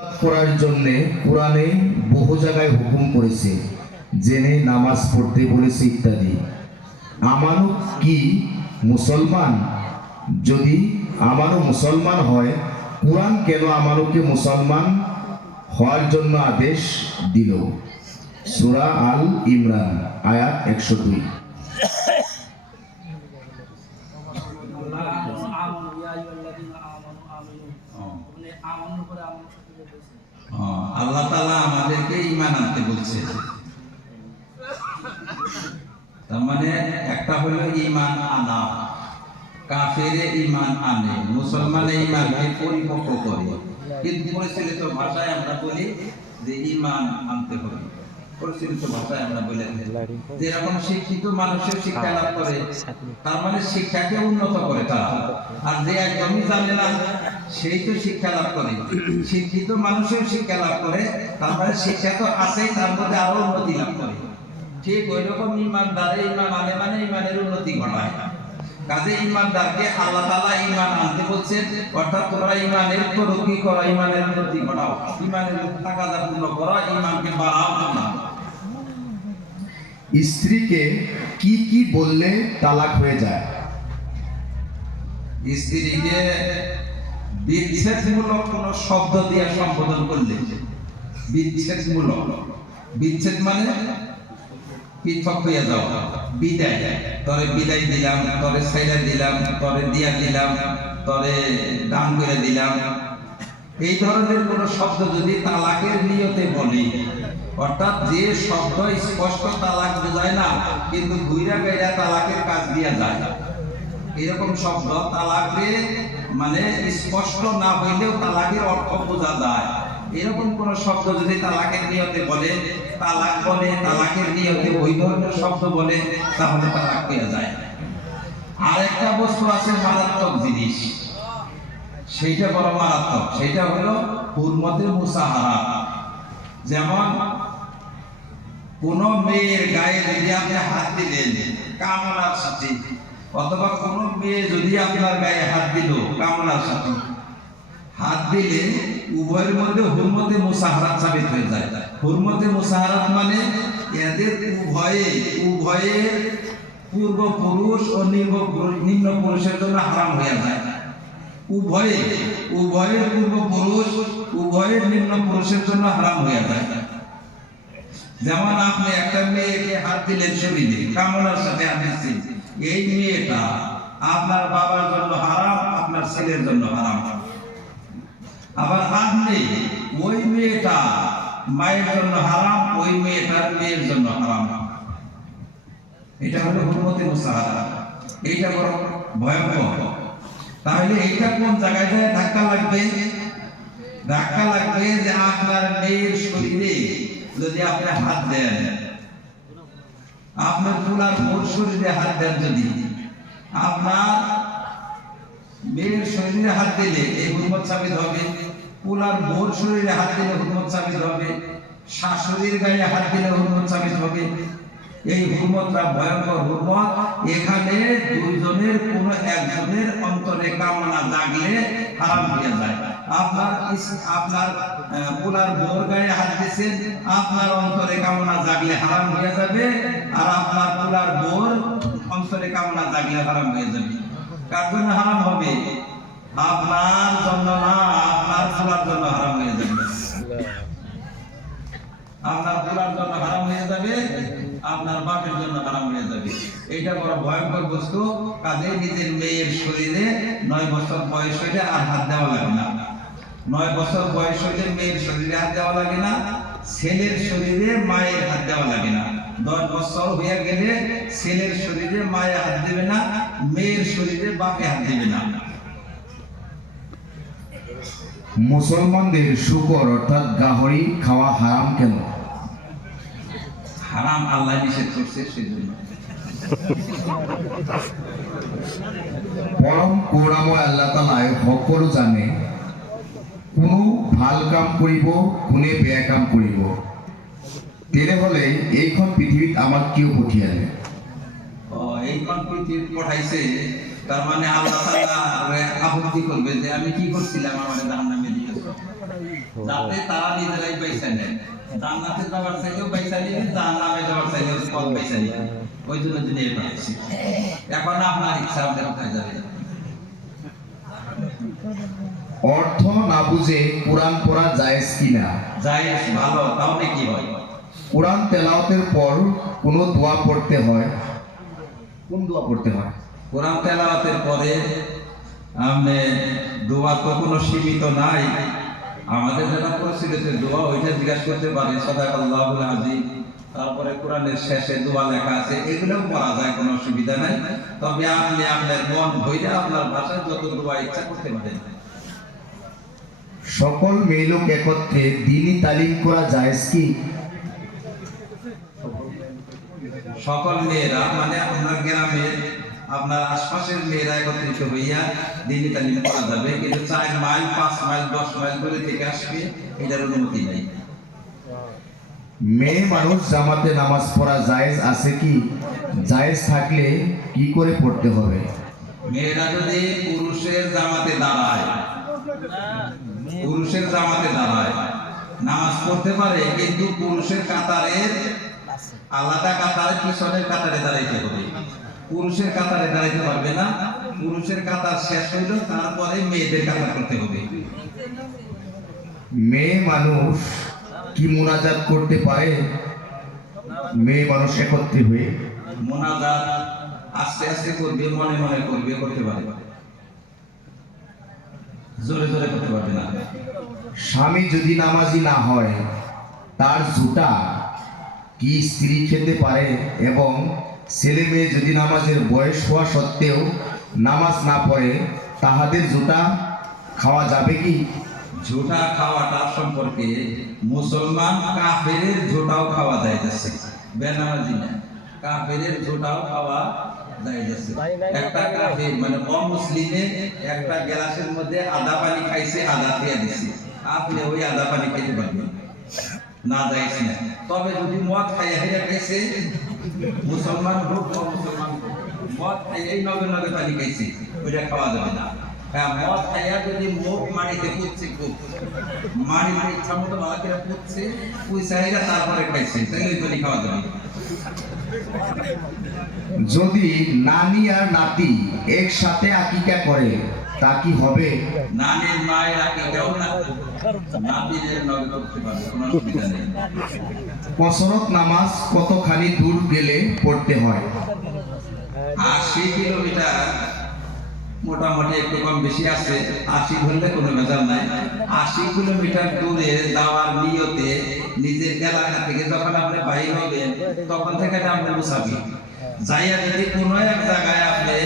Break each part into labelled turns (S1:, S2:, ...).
S1: করার জন্যে কোরআনে বহু জায়গায় হুকুম করেছে, জেনে নামাজ পড়তে বলেছে ইত্যাদি। আমানও কি মুসলমান? যদি আমারও মুসলমান হয়, কোরআন কেন আমানুকে মুসলমান হওয়ার জন্য আদেশ দিল? সুরা আল ইমরান, আয়াত একশো দুই
S2: আল্লাহ আমানু ইয়া আইয়ুহাল্লাযীনা আমানু আমিনু মানে আমানুর পরে আমানু শব্দ দিয়ে বলছে
S3: ও, আল্লাহ তালা আমাদেরকে ইমান আনতে বলছে। তার মানে একটা হলো ইমান আনা, কাফেরে ইমান আনে, মুসলমানে ইমানকে পরিপক্ক করে। কিন্তু পরিচালিত ভাষায় আমরা বলি যে ইমান আনতে হবে। পরিচালিত ভাষায় আমরা বলে যেরকম শিক্ষিত মানুষের শিক্ষা লাভ করে তার মানে শিক্ষাকে উন্নত করে তারা। আর যে একদমই জানে না সেই তো শিক্ষা লাভ করে। শিক্ষিত মানুষের শিক্ষা লাভ করে তার মানে শিক্ষা তো আছেই তার মধ্যে আরও উন্নতি লাভ করে। ঠিক ওই রকম ইমানদারে ইমান আনে মানে ইমানের উন্নতি ঘটায়। কাজে ইমানদারকে আল্লাহ তাআলা ইমান আনতে বলছেন অর্থাৎ তোমরা ইমানের করো ইমানের উন্নতি ঘটাও। ইমানের তাকাদা পূর্ণ করো ইমানকে বাড়াও না
S1: স্ত্রীকে কি কি বললে তালাক হয়ে যায়?
S3: স্ত্রীকে বিচ্ছেদমূলক কোন শব্দ দিয়ে সম্বোধন করলে বিচ্ছেদমূলক। বিচ্ছেদ মানে পৃথক হইয়া যাওয়া। বিদায়। তরে বিদায় দিলাম, তরে সাইডা দিলাম, তরে দিয়া দিলাম, তরে দান করে দিলাম। এই ধরনের কোন শব্দ যদি তালাকের নিয়তে বলি অর্থাৎ যে শব্দ স্পষ্ট তালাক বোঝায় না, কিন্তু ঘুইরা গাইরা তালাকের কাজ দিয়া যায়। এরকম শব্দ তালাকে মানে স্পষ্ট না হইলেও তালাকের অর্থ বোঝা যায়। এরকম কোন শব্দ যদি তালাকের নিয়তে বলে, তালাক বলে, তালাকের নিয়তে ওই ধরনের শব্দ বলে, তাহলে তালাক পেয়ে যায়। আর একটা বস্তু আছে মারাত্মক জিনিস। সেইটা বড় মারাত্মক। সেইটা হলো হুরমতে মুসাহারা। যেমন কোন মেয়ের গায়ে যদি আপনি হাত দিলেন কামনার সাথে, অথবা কোন মেয়ে যদি আপনার গায়ে হাত দিল কামনার সাথে, হাত দিলে উভয়ের মধ্যে হুরমতে মুসাহারাত সাবিত হয়ে যায়। হুরমতে মুসাহারাত মানে এদের উভয়ে উভয়ের পূর্বপুরুষ ও নিম্ন নিম্ন পুরুষের জন্য হারাম হয়ে যায়। উভয়ে উভয়ের পূর্বপুরুষ উভয়ের নিম্ন পুরুষের জন্য হারাম হয়ে যায়। যেমন আপনি একটা মেয়েকে হাত দিলেন শরীরে কামনার সাথে হাত এই মেয়েটা আপনার বাবার জন্য হারাম, আপনার ছেলের জন্য হারাম। আবার আপনি ওই মেয়েটা মায়ের জন্য হারাম, ওই মেয়েটার মেয়ের জন্য হারাম। এটা হলো হুকুমতে মুসাহারা এইটা বড় ভয়ঙ্কর। তাহলে এইটা কোন জায়গায় যায়? ধাক্কা লাগবে? ধাক্কা লাগবে যে আপনার মেয়ের শরীরে যদি আপনি হাত দেন, আপনার পুলার মোর শরীরে হাত দেন যদি, আপনার মেয়ের শরীরে হাত দিলে এই হুকুমত সাবিত হবে, পুলার মোর শরীরে হাত দিলে হুকুমত সাবিত হবে, শাশুড়ির গায়ে হাত দিলে হুকুমত সাবিত হবে। এই হুকুমতটা ভয়ঙ্কর হুকুমত। এখানে দুইজনের কোনো একজনের অন্তরে কামনা জাগলে হারাম হয়ে যায়। আপনার আপনার পুলার বোর গায়ে হাত দিয়েছেন, আপনার অন্তরে কামনা জাগলে হারাম হয়ে যাবে, আর আপনার পুলার বোর অন্তরে কামনা জাগলে হারাম হয়ে যাবে। কার জন্য হারাম হবে? আপনার জন্য না, আপনার পুলার জন্য হারাম হয়ে যাবে। আপনার পুরার জন্য হারাম হয়ে যাবে, আপনার বাপের জন্য হারাম হয়ে যাবে। এটা বড় ভয়ঙ্কর বস্তু। কাজে নিজের মেয়ের শরীরে নয় বছর বয়স হইলে আর হাত দেওয়া লাগে না। নয় বছর বয়স হইলে মেয়ের শরীরে হাত দেওয়া লাগে না ছেলের শরীরে মায়ের হাত দেওয়া লাগে না। দশ বছর হয়ে গেলে ছেলের শরীরে মায়ে হাত দেবে না মেয়ের শরীরে বাপে হাত দেবে না।
S1: মুসলমানদের শুকর অর্থাৎ গাহরি খাওয়া হারাম কেন?
S3: হারাম আল্লাহ নিষেধ করছে সেজন্য।
S1: পরম করুণাময় আল্লাহ তালায় সকলো জানে কোনো ভালো কাম কৰিব কোনে বেয়া কাম কৰিব। তেনেহ'লে এইখন পৃথিৱীত আমাক কিয় পঠিয়ালে?
S3: ও, এই পঠাইছে তার মানে আল্লাহ তাআলা আপত্তি করবে যে আমি কি করছিলাম আমার জাহান্নামে দিয়েছ যাতে তারা নিজেরাই পয়সা নেয়। জান্নাতে যাওয়ার চাইলেও পয়সা নিবে জাহান্নামে যাওয়ার চাইলেও পথ ওই জন্য এই পাচ্ছি এখন আপনার ইচ্ছা আপনি কোথায় যাবেন
S1: অর্থ না বুঝে কোরআন পড়া জায়েজ কিনা?
S3: যাই ভালো তাহলে কি হয়?
S1: কোরআন তেলাওয়াতের পর কোন দোয়া পড়তে হয়? কোন দোয়া পড়তে হয়?
S3: কোরআন তেলাওয়াতের পরে আপনি দোয়া তো কোনো সীমিত নাই। আমাদের যেটা প্রচলিত দোয়া ওইটা জিজ্ঞাসা করতে পারে সদাক আল্লাহুল আজিম তারপরে কোরআনের শেষে দোয়া লেখা আছে এগুলোও পড়া যায় কোনো অসুবিধা নাই। তবে আপনি আপনার মন ভইরা আপনার ভাষায় যত দোয়া ইচ্ছা করতে পারেন।
S1: সকল মেয়ে লোক একত্রে দিনই তালিম করা যায় কি?
S3: সকল মেয়েরা মানে আপনার গ্রামের আপনার আশপাশের মেয়েরা একত্রিত হইয়া দিনই তালিম করা যাবে। কিন্তু চার মাইল পাঁচ মাইল দশ মাইল দূরে থেকে আসবে এটার অনুমতি নেই।
S1: মেয়ে মানুষ জামাতে নামাজ পড়া জায়েজ আছে কি? জায়েজ থাকলে কি করে পড়তে হবে?
S3: মেয়েরা যদি পুরুষের জামাতে দাঁড়ায় পুরুষের জামাতে দাঁড়ায়। নামাজ পড়তে পারে কিন্তু পুরুষের কাতারের আলাদা কাতারে পিছনের কাতারে দাঁড়াইতে হবে। পুরুষের কাতারে দাঁড়াইতে পারবে না। পুরুষের কাতার শেষ হইল তারপরে মেয়েদের কাতার করতে হবে।
S1: মেয়ে মানুষ কি মুনাজাত করতে পারে? মেয়ে মানুষ একত্রে হয়ে?
S3: মোনাজাত আস্তে আস্তে করবে মনে মনে করবে করতে পারে। জোরে জোরে করতে পারবে না।
S1: স্বামী যদি নামাজি না হয়, তার জুতা কি স্ত্রী খেতে পারে এবং ছেলে মেয়ে যদি নামাজের বয়স হওয়া সত্ত্বেও নামাজ না পড়ে, তাহাদের জুতা খাওয়া যাবে কি?
S3: ঝোটা খাওয়াটা সম্পর্কে মুসলমান কাফেরের ঝোটাও খাওয়া যাচ্ছে বেনামাজি না। কাফেরের ঝোটাও খাওয়া একটা কাফের মানে অমুসলিমে একটা গ্লাসের মধ্যে আদা পানি খাইছে আদা দিয়ে দিছে। আপনি ওই আদা পানি খেতে পারবেন। না যাইছে না। তবে যদি মদ খাইয়া খাইয়া খাইছে মুসলমান হোক বা মুসলমান মদ খাইয়াই নগে নগে পানি খাইছে ওইটা খাওয়া যাবে না। হ্যাঁ মদ খাইয়া যদি মুখ মাটিতে পুচ্ছে খুব মাটিতে ইচ্ছা মতো ভালো করে পুচ্ছে ওই চাহিদা তারপরে খাইছে তাহলে ওই পানি খাওয়া যাবে
S1: যদি নানি আর নাতি একসাথে আকিকা করে তা কি হবে?
S3: নানির মায়ের আকিকাও না
S1: কসরত নামাজ কতখানি দূর গেলে পড়তে হয়?
S3: আশি কিলোমিটার মোটামুটি একটু কম বেশি আছে আশি ধরলে কোনো ভেজাল নাই। আশি কিলোমিটার দূরে যাওয়ার নিয়তে নিজের এলাকা থেকে যখন আপনি বাইর হবেন, তখন থেকে আপনি মুসাফি যাইয়া যদি কোনো এক জায়গায় আপনি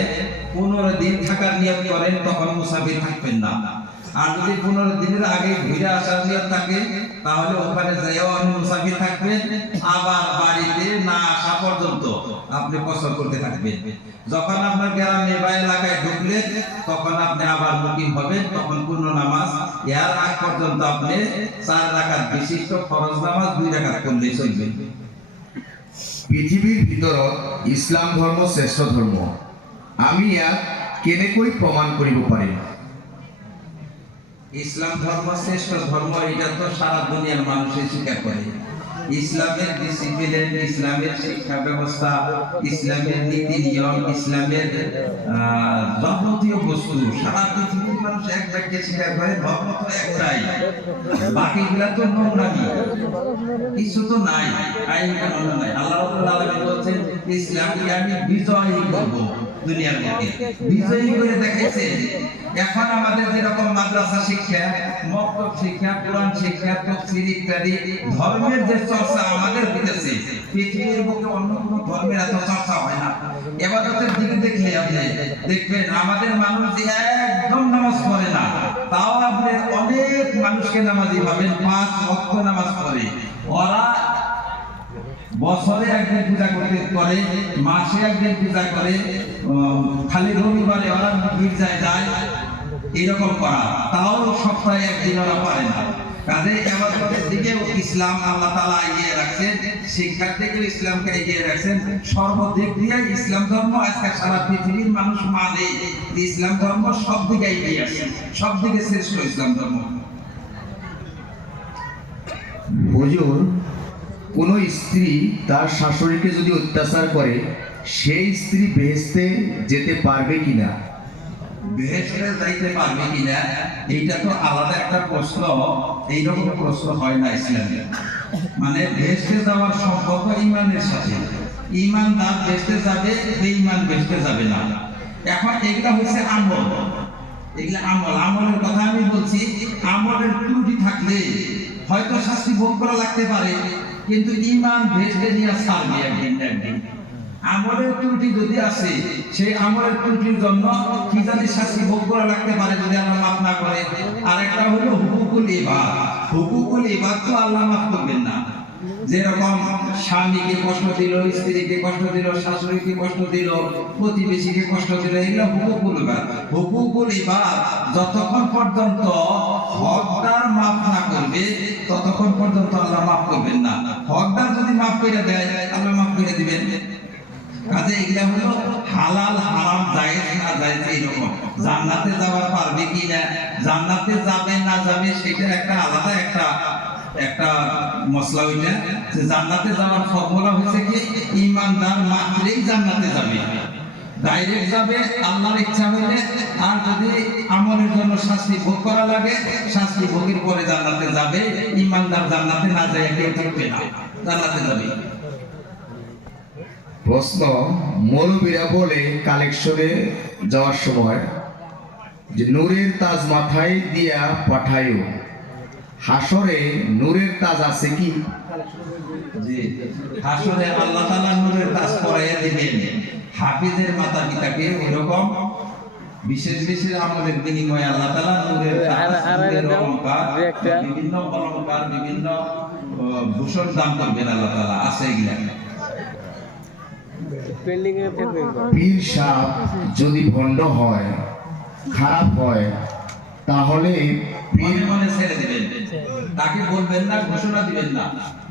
S3: পনেরো দিন থাকার নিয়ত করেন, তখন মুসাফির থাকবেন না। আর যদি পনেরো দিনের আগে ঘুরে আসার নিয়ত থাকে, তাহলে ওখানে যাইও আপনি মুসাফির থাকবেন, আবার বাড়িতে না আসা পর্যন্ত। আপনি কসর করতে থাকবেন। যখন আপনার গ্রামে বা এলাকায় ঢুকলেন তখন আপনি আবার মুকিম হবেন তখন পূর্ণ নামাজ। এর আগ পর্যন্ত আপনি চার রাকাত বিশিষ্ট ফরজ নামাজ দুই রাকাত করলেই চলবে।
S1: পৃথিবীর ভিতৰত ইসলাম ধর্ম শ্রেষ্ঠ ধর্ম। আমি ইয়াক কেনেকৈ প্রমাণ কৰিব পাৰিম?
S3: ইসলাম ধর্ম শ্রেষ্ঠ ধর্ম এটা তো সারা দুনিয়ার মানুষই স্বীকার করে। ইসলামের ডিসিপ্লিন ইসলামের শিক্ষা ব্যবস্থা ইসলামের নীতি নিয়ম, ইসলামের যাবতীয় বস্তু। সারা পৃথিবীর মানুষ এক বাক্যে স্বীকার করে ধর্ম তো একটাই। বাকিগুলা তো নোংরামি। কিছু তো নাই আইন কানুন নাই। আল্লাহ রাব্বুল বলছেন, ইসলামকে আমি বিজয়ী করব। দুনিয়ার বুকে বিজয়ী করে দেখাইছে। এখন আমাদের যেরকম মাদ্রাসা শিক্ষা মক্তব শিক্ষা কোরআন শিক্ষা তফসির ইত্যাদি ধর্মের যে চর্চা আমাদের হইতেছে পৃথিবীর বুকে অন্য কোনো ধর্মের এত চর্চা হয় না। এবাদতের দিকে দেখলে আপনি দেখবেন আমাদের মানুষ যে একদম নামাজ পড়ে না তাও আপনি অনেক মানুষকে নামাজি পাবেন পাঁচ ওয়াক্ত নামাজ পড়ে। ওরা বছরে একদিন পূজা করতে করে, মাসে একদিন পূজা করে খালি রবিবারে ওরা গির্জায় যায় এরকম করা। তাও সপ্তাহে একদিন ওরা পারে না। কাজে ইসলাম আল্লাহ তাআলা এগিয়ে রাখছেন, শিক্ষার ইসলামকে এগিয়ে রাখছেন। সর্বদিক দিয়ে ইসলাম ধর্ম আজকে সারা পৃথিবীর মানুষ মানে। ইসলাম ধর্ম সব দিকে এগিয়ে আছে সব দিকে শ্রেষ্ঠ ইসলাম ধর্ম।
S1: হুজুর কোনো স্ত্রী তার শাশুড়িকে যদি অত্যাচার করে, সেই স্ত্রী বেহেস্তে যেতে পারবে কিনা?
S3: বেহেশতে যাইতে পারবে কিনা? এইটা তো আলাদা একটা প্রশ্ন। এইরকম প্রশ্ন হয় না ইসলামে। মানে বেহেশতে যাওয়ার সম্পর্ক ইমানের সাথে। ইমানদার বেহেশতে যাবে বেঈমান বেহেশতে যাবে না। এখন এগুলা হচ্ছে আমল। এগুলা আমল। আমলের কথা আমি বলছি, আমলের ত্রুটি থাকলে হয়তো শাস্তি ভোগ করা লাগতে পারে। কিন্তু ইমান ভেস্টে নিয়ে ছাড়বে একদিন একদিন। আমলের ত্রুটি যদি আসে সেই আমলের ত্রুটির জন্য কি জানি শাস্তি ভোগ করা লাগতে পারে যদি আল্লাহ মাফ না করে। আর একটা হলো হুকুকুল ইবাদ। হুকুকুল ইবাদ তো আল্লাহ মাফ করবেন না। যেরকম স্বামীকে কষ্ট দিল, স্ত্রীকে কষ্ট দিল, শাশুড়িকে কষ্ট দিল, প্রতিবেশীকে কষ্ট দিল, এগুলো হুকুকুল ইবাদ। হুকুকুল ইবাদ যতক্ষণ পর্যন্ত হকদার মাফ না করবে ততক্ষণ পর্যন্ত আল্লাহ মাফ করবেন না। হকদার যদি মাফ করে দেয়, আল্লাহ মাফ করে দিবেন। কাজে এগুলা হলো হালাল, হারাম, জায়েজ না জায়েজ এইরকম। জান্নাতে যাওয়ার পারবে কি না? জান্নাতে যাবে না যাবে, সেটা একটা আলাদা একটা একটা মশলা ওইটা। যে জান্নাতে যাওয়ার ফর্মুলা হয়েছে কি? ইমানদার মাত্রেই জান্নাতে যাবে। ডাইরেক্ট যাবে আল্লাহর ইচ্ছা হইলে আর যদি আমলের জন্য শাস্তি ভোগ করা লাগে শাস্তি ভোগের পরে জান্নাতে যাবে ইমানদার জান্নাতে না যায় কেউ থাকবে না। জান্নাতে যাবে।
S1: প্রশ্ন মৌলবীরা বলে কালেকশনে যাওয়ার সময় যে নূরের তাজ মাথায় দিয়া পাঠায়ও হাসরে নূরের তাজ আছে কি?
S3: হাসরে আল্লাহ তাআলা নূরের তাজ পরাইয়া দিবেন। হাফিজের মাতা পিতাকে ওইরকম বিশেষ বিশেষ আমলের বিনিময়ে আল্লাহ তালা নূরের নূরের
S4: একটা-
S3: বিভিন্ন অলংকার বিভিন্ন ভূষণ দান করবেন আল্লাহ তালা আছে এগুলা
S4: এ থাকবে
S1: পীর সাপ যদি ভণ্ড হয় খারাপ হয় তাহলে
S3: মনে মনে ছেড়ে দিবেন। তাকে বলবেন না ঘোষণা দিবেন না।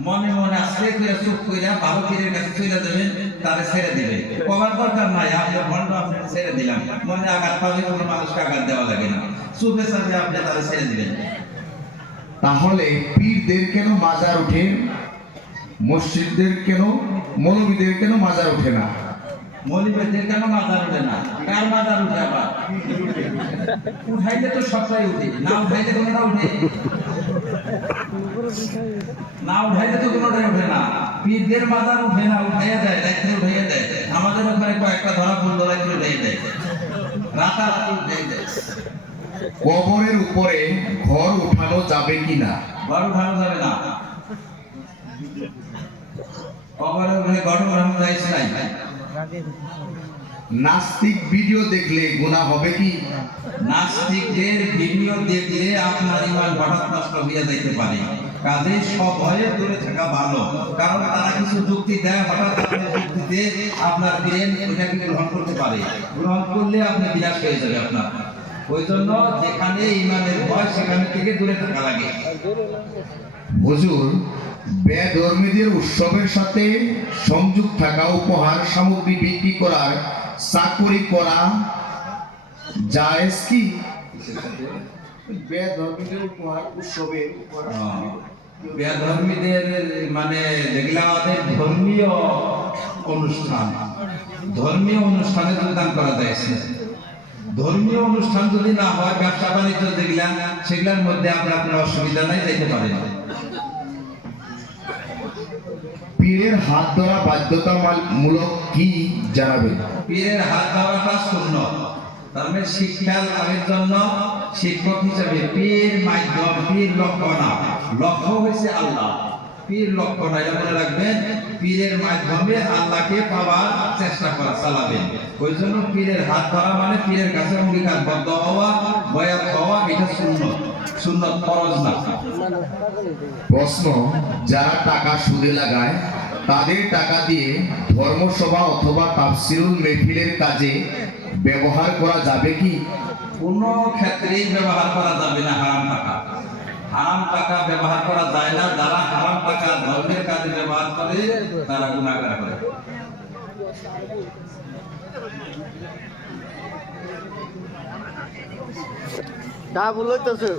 S3: মনে মনে আস্তে করে চুপ করে ভালো পীরের কাছে চলে যাবেন তারে ছেড়ে দিবে কবার দরকার নাই আপনি ভণ্ড আপনি ছেড়ে দিলাম। মনে আঘাত পাবে কোনো মানুষকে আঘাত দেওয়া লাগে না। চুপে চাপে আপনি তারে ছেড়ে দিবেন।
S1: তাহলে পীরদের কেন মাজার ওঠে? মসজিদদের কেন মৌলবীদের কেন মাজার ওঠে না?
S3: মৌলিবেদের কেন মাজার উঠে না? কার উঠে আবার? উঠাইলে তো সবটাই উঠে। না উঠাইলে কোনোটা উঠে। না উঠাইলে তো কোনোটাই উঠে না। পীরদের উঠে না উঠাইয়া দেয় রাত্রে উঠাইয়া দেয়। আমাদের ওখানে কয়েকটা ধরা পড়ল রাত্রে উঠাইয়া দেয়। রাতারাতি উঠাইয়া দেয়।
S1: কবরের উপরে ঘর উঠানো যাবে কিনা?
S3: ঘর উঠানো যাবে না। কবরের উপরে ঘর উঠানো যায় নাই।
S1: নাস্তিক ভিডিও দেখলে গুনাহ হবে কি?
S3: নাস্তিকদের ভিডিও দেখলে আপনার ইমান হঠাৎ নষ্ট হইয়া যাইতে পারে। কাজে সব ভয়ে দূরে থাকা ভালো। কারণ তারা কিছু যুক্তি দেয়, হঠাৎ আপনার যুক্তিতে আপনার ব্রেন ওইটাকে গ্রহণ করতে পারে। গ্রহণ করলে আপনি বিনাশ হয়ে যাবে আপনার। ওই জন্য যেখানে ইমানের ভয়, সেখান থেকে দূরে থাকা লাগে।
S1: হুজুর বেধর্মীদের উৎসবের সাথে সংযোগ থাকা, উপহার, সামগ্রী বিক্রি করার চাকরি করা জায়েজ কি? বেধর্মীদের উপহার
S3: বেধর্মীদের মানে যেগুলা আমাদের ধর্মীয় অনুষ্ঠান, ধর্মীয় অনুষ্ঠানে যোগদান করা যায় ধর্মীয় অনুষ্ঠান যদি না হয়, ব্যবসা বাণিজ্য যেগুলা, সেগুলোর মধ্যে আপনার আপনার অসুবিধা নাই যেতে পারেন
S1: পীরের হাত ধরা বাধ্যতামূলক কি জানাবেন?
S3: পীরের হাত ধরাটা শূন্য। তার মানে শিক্ষা লাভের জন্য শিক্ষক হিসেবে পীর মাধ্যম, পীর লক্ষ্য না। লক্ষ্য হয়েছে আল্লাহ। পীর লক্ষ্য না, এটা মনে রাখবেন, পীরের মাধ্যমে আল্লাহকে পাওয়ার চেষ্টা করা, চালাবেন। ওই জন্য পীরের হাত ধরা মানে পীরের কাছে অঙ্গীকার বদ্ধ হওয়া, বয়াত হওয়া, এটা শূন্য। শূন্য ফরজ না।
S1: প্রশ্ন যারা টাকা সুদে লাগায় তাদের টাকা দিয়ে ধর্মসভা অথবা তাফসিরুল মেহফিলের কাজে ব্যবহার করা যাবে কি?
S3: কোনো ক্ষেত্রেই ব্যবহার করা যাবে না হারাম টাকা। হারাম টাকা ব্যবহার করা যায় না। যারা হারাম টাকা ধর্মের কাজে ব্যবহার করে তারা গুণাগার করে
S4: তা বলতেছে